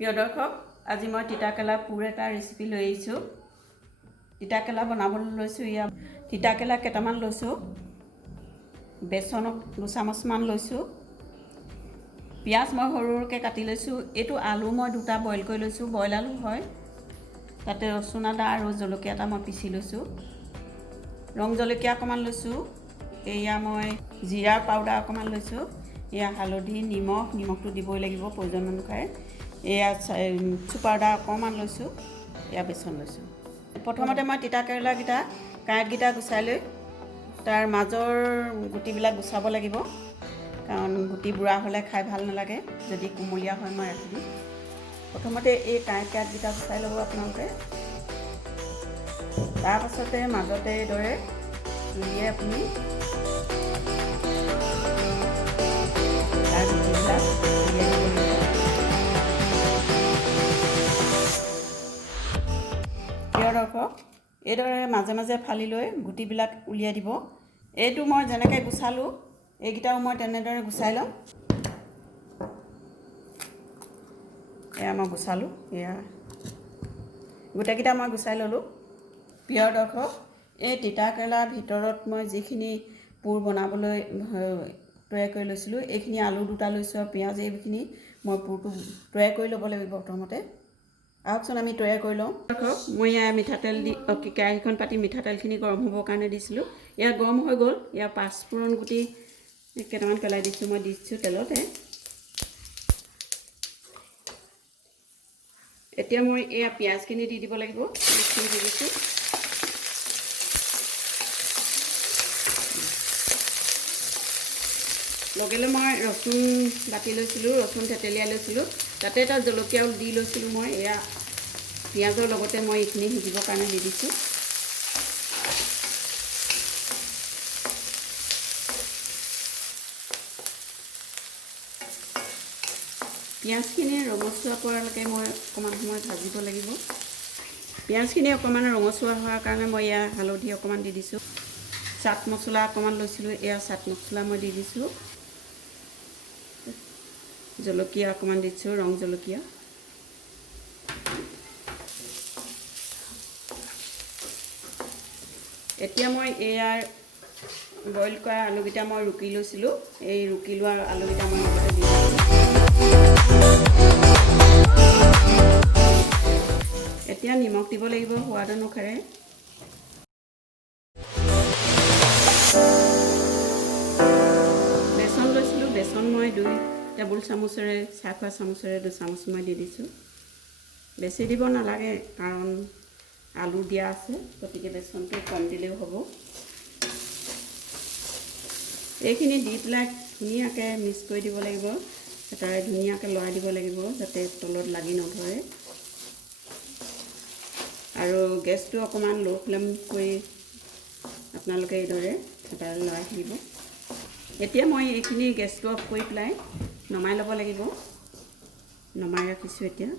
প্ৰিয় দৰ্শক, আজি মই তিতাকেৰেলা পুৰ এটা ৰেচিপি লৈ আহিছোঁ। তিতাকেৰেলা বনাবলৈ লৈছোঁ। ইয়াত তিতাকেৰেলা কেইটামান লৈছোঁ, বেচন 2 চামুচমান লৈছোঁ, পিঁয়াজ মই সৰু সৰুকৈ কাটি লৈছোঁ। এইটো আলু মই 2টা বইল কৰি লৈছোঁ, বইল আলু হয়। তাতে ৰচুন আদা আৰু জলকীয়া এটা মই পিচি লৈছোঁ, ৰং জলকীয়া অকণমান লৈছোঁ, এয়া মই জিৰাৰ পাউডাৰ অকণমান লৈছোঁ, এয়া হালধি নিমখটো দিবই লাগিব প্ৰয়োজন অনুসাৰে, এয়া পাউডাৰ অকণমান লৈছোঁ, এয়া বেচন লৈছোঁ। প্ৰথমতে মই তিতাকেৰেলাকেইটা কাঁইটকেইটা গুচাই লৈ তাৰ মাজৰ গুটিবিলাক গুচাব লাগিব, কাৰণ গুটি বুঢ়া হ'লে খাই ভাল নালাগে। যদি কোমলীয়া হয় মই ৰাখি দিম। প্ৰথমতে এই কাঁইটকেইটা গুচাই ল'ব আপোনালোকে। তাৰপাছতে মাজতে এইদৰে উলিয়াই আপুনি তাৰ গুটিবিলাক উলিয়াই দিব লাগিব। প্ৰিয় দৰ্শক, এইদৰে মাজে মাজে ফালি লৈ গুটিবিলাক উলিয়াই দিব। এইটো মই যেনেকৈ গুচালোঁ, এইকেইটাও মই তেনেদৰে গুচাই ল'ম। এয়া মই গুচালোঁ, এয়া গোটেইকেইটা মই গুচাই ল'লোঁ। প্ৰিয় দৰ্শক, এই তিতাকেৰেলাৰ ভিতৰত মই যিখিনি পুৰ বনাবলৈ তৈয়াৰ কৰি লৈছিলোঁ, এইখিনি আলু 2টা লৈছোঁ আৰু পিঁয়াজ, এইখিনি মই পুৰটো তৈয়াৰ কৰি ল'ব লাগিব। প্ৰথমতে আহকচোন আমি তৈয়াৰ কৰি লওঁ। মই ইয়াৰ মিঠাতেল দি কেৰাহীখন পাতি মিঠাতেলখিনি গৰম হ'বৰ কাৰণে দিছিলোঁ। ইয়াত গৰম হৈ গ'ল। ইয়াৰ পাঁচফোৰণ গুটি কেইটামান পেলাই দিছোঁ, মই দিছোঁ তেলতে। এতিয়া মই এয়া পিঁয়াজখিনি দি দিব লাগিব। পিঁয়াজখিনি দি দিছোঁ। লগে লগে মই ৰচুন বাটি লৈছিলোঁ, ৰচুন থেতেলিয়াই লৈছিলোঁ, তাতে এটা জলকীয়াও দি লৈছিলোঁ। মই এয়া পিঁয়াজৰ লগতে মই এইখিনি সিজিবৰ কাৰণে দি দিছোঁ। পিঁয়াজখিনি ৰঙচুৱা পৰালৈকে মই অকণমান সময় ভাজিব লাগিব। পিঁয়াজখিনি অকণমান ৰঙচুৱা হোৱাৰ কাৰণে মই এয়া হালধি অকণমান দি দিছোঁ, চাট মছলা অকণমান লৈছিলোঁ, এয়া চাট মছলা মই দি দিছোঁ, জলকীয়া অকণমান দিছোঁ, ৰং জলকীয়া। এতিয়া মই এয়াৰ বইল কৰা আলুকেইটা মই ৰুকি লৈছিলোঁ, এই ৰুকি লোৱা আলুকেইটা মই লগতে দি দিছোঁ। এতিয়া নিমখ দিব লাগিব সোৱাদ অনুসাৰে। বেচন লৈছিলোঁ, বেচন মই 2 টেবুল চামুচেৰে, চাহ খোৱা চামুচেৰে 2 চামুচ মই দি দিছোঁ। বেছি দিব নালাগে, কাৰণ আলু দিয়া আছে, গতিকে বেচনটো কম দিলেও হ'ব। এইখিনি দি পেলাই ধুনীয়াকৈ মিক্স কৰি দিব লাগিব, তাৰে ধুনীয়াকৈ লৰাই দিব লাগিব যাতে তলত লাগি নধৰে। আৰু গেছটো অকণমান ল' ফ্লেম কৰি আপোনালোকে এইদৰে লৰাই থাকিব। এতিয়া মই এইখিনি গেছটো অফ কৰি পেলাই নমাই ল'ব লাগিব। নমাই ৰাখিছোঁ। এতিয়া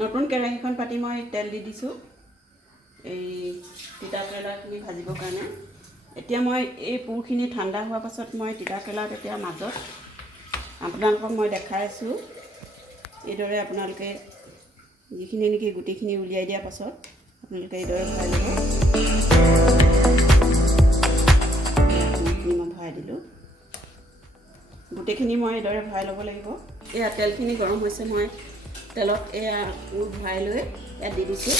নতুন কেৰাহীখন পাতি মই তেল দি দিছোঁ এই তিতাকেৰেলাখিনি ভাজিবৰ কাৰণে। এতিয়া মই এই পুৰখিনি ঠাণ্ডা হোৱাৰ পাছত মই তিতাকেৰেলাত এতিয়া মাজত আপোনালোকক মই দেখাই আছোঁ। এইদৰে আপোনালোকে যিখিনি নেকি গুটিখিনি উলিয়াই দিয়াৰ পাছত আপোনালোকে এইদৰে ভৰাই ল'ব। মই ভৰাই দিলোঁ, গোটেইখিনি মই এইদৰে ভৰাই ল'ব লাগিব। এয়া তেলখিনি গৰম হৈছে, মই তেলত এয়া পুৰ ভৰাই লৈ ইয়াত দি দিছোঁ।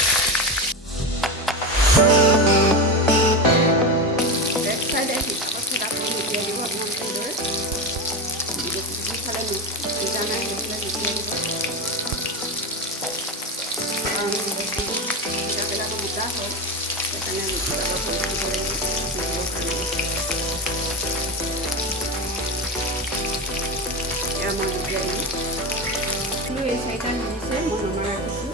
বেক চাইডে পাছত আপুনি লুটিয়াই দিব। আপোনালোকে এইদৰে যিফালে সিজা নাই সেইফালে লুটিয়াই দিব, কাৰণ তিতাকেৰেলাটো মোটা হয়, সেইকাৰণে লুটিয়াব লাগিব। এয়া মই লুটিয়াই দিম। এই 4টা সিজিছে, মই নমাই ৰাখিছোঁ।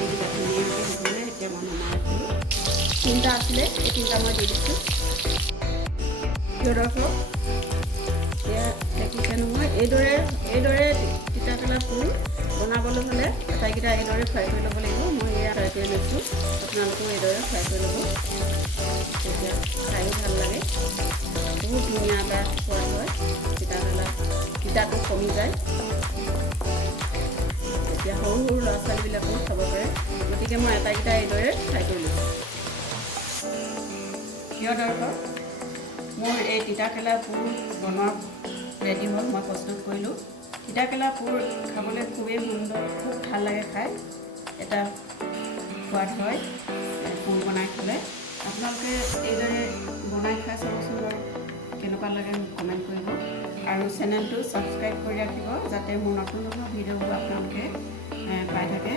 এইকেইটা ধুনীয়াকৈ সিজিলে, এতিয়া মই নমাই ৰাখিলোঁ। 3টা আছিলে, এই 3টা মই দি দিছোঁ। প্ৰিয় দৰ্শক, এয়া দেখিছে নহয়, এইদৰে তিতাকেৰেলা পুৰ বনাবলৈ হ'লে আটাইকেইটা এইদৰে ফ্ৰাই কৰি ল'ব লাগিব। মই এয়া ফ্ৰাই কৰি লৈছোঁ, আপোনালোকেও এইদৰে ফ্ৰাই কৰি ল'ব, তেতিয়া খায়ো ভাল লাগে। বহুত ধুনীয়া এটা সোৱাদ হয় তিতাকেৰেলা। তিতাটো কমি যায়। এতিয়া সৰু সৰু ল'ৰা ছোৱালীবিলাকেও খাব পাৰে, গতিকে মই আটাইকেইটা এইদৰে ফ্ৰাই কৰি লৈছোঁ। প্ৰিয় দৰ্শক, মোৰ এই তিতাকেৰেলা পোৰ বনোৱা ৰেডি হ'ল, মই প্ৰস্তুত কৰিলোঁ। তিতাকেৰেলা পোৰ খাবলৈ খুবেই সুন্দৰ, খুব ভাল লাগে খাই, এটা সোৱাদ হয় পোৰ বনাই খালে। আপোনালোকে এইদৰে বনাই খাই চাবচোন বাৰু, কেনেকুৱা লাগে মোক কমেণ্ট কৰিব, আৰু চেনেলটো ছাবস্ক্ৰাইব কৰি ৰাখিব যাতে মোৰ নতুন নতুন ভিডিঅ'বোৰ আপোনালোকে পাই থাকে।